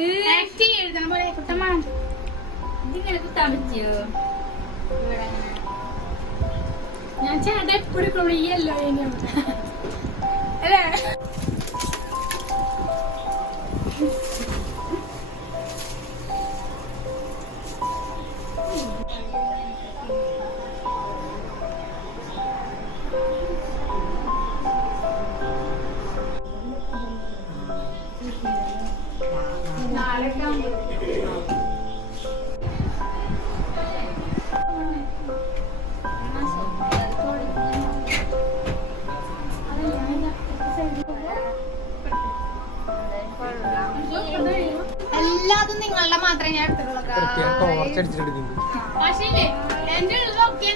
എഴുതണ പോലെ കുട്ടമ്മ ഇതിങ്ങനെ കുത്താൻ പറ്റിയോ? ഞാൻ ചേട്ടൻ എപ്പോഴും കൊള്ളിയല്ലോ അല്ലേ? എല്ലാതും നിങ്ങളുടെ മാത്രമേ ഞാൻ എടുത്തുള്ളൂ. പക്ഷേ എന്റെ ഉള്ളതൊക്കെ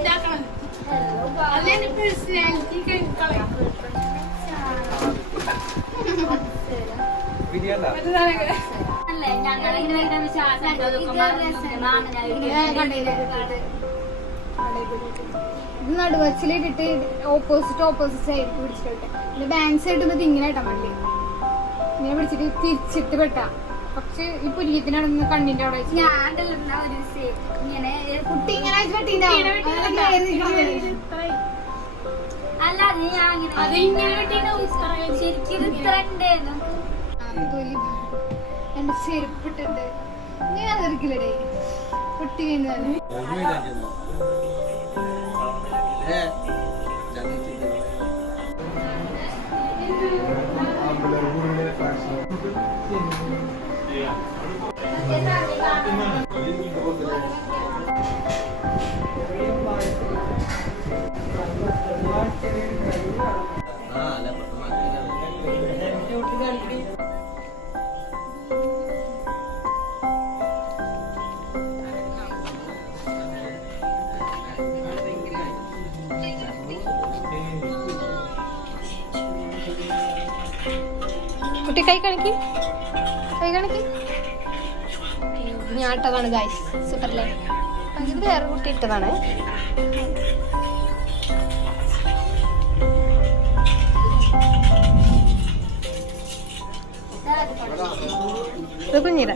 ഇതാക്കണം. അതെന്റെ പേഴ്സണാലിറ്റി കളയാം. ഇത് നടുവച്ചിലിട്ടിട്ട് ഓപ്പോസിറ്റ് സൈഡ് പിടിച്ചിട്ടെ. പിന്നെ ബാക്ക് സൈഡ് ഇങ്ങനെ ഇട്ടാ മതി. ഇങ്ങനെ പിടിച്ചിട്ട് തിരിച്ചിട്ട് പെട്ടാ. പക്ഷെ ഈ പുരിയത്തിനടന്ന് കണ്ണിന്റെ അവിടെ കുട്ടി ഇങ്ങനെ എന്റെ ചെരുപ്പിട്ടുണ്ട്. ഞാൻ അതെടുക്കില്ലേ കുട്ടി കഴിഞ്ഞാല് കുട്ടി കൈ കാണിക്ക് ഞാൻ ഇട്ടതാണ് ഗൈസ്. സൂപ്പർല്ലേ? ഇത് വേറെ കുട്ടി ഇട്ടതാണ്. കുഞ്ഞിര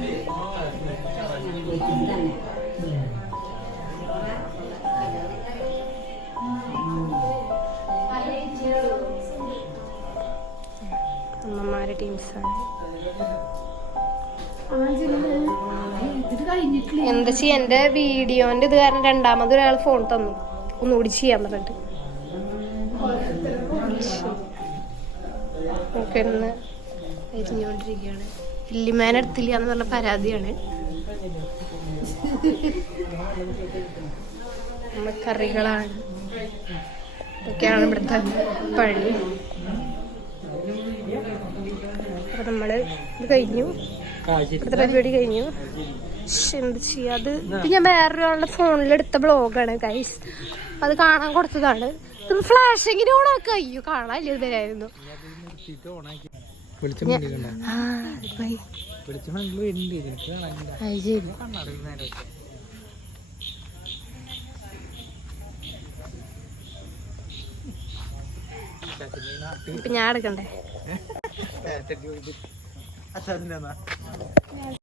അമ്മമാരുടെ ടീംസാണ്. എന്താ ചെയ്യാ, എന്റെ വീഡിയോന്റെ ഇത് കാരണം രണ്ടാമത് ഒരാൾ ഫോൺ തന്നു ഒന്നുകൂടി ചെയ്യാൻ പറഞ്ഞിട്ട്. നോക്കിരുന്ന് എരിഞ്ഞുകൊണ്ടിരിക്കുകയാണ്. ഇല്ലിമേന എടുത്തില്ല എന്ന് പറഞ്ഞ പരാതിയാണ്. കറികളാണ് ഇതൊക്കെയാണ് ഇവിടുത്തെ പണി. അപ്പൊ നമ്മള് ഇത് കഴിഞ്ഞു, ഇവിടുത്തെ പരിപാടി കഴിഞ്ഞു. എന്ത് ചെയ്യാ, അത് ഞാൻ വേറൊരാളുടെ ഫോണിലെടുത്ത ബ്ലോഗാണ് ഗൈസ്. അത് കാണാൻ കൊടുത്തതാണ്. ഇത് ഫ്ലാഷ് എങ്ങനെ ഓണാക്കുക? അയ്യോ കാണാനില്ല, ഇതായിരുന്നു. ഇപ്പൊ ഞാൻ എടുക്കണ്ടേ?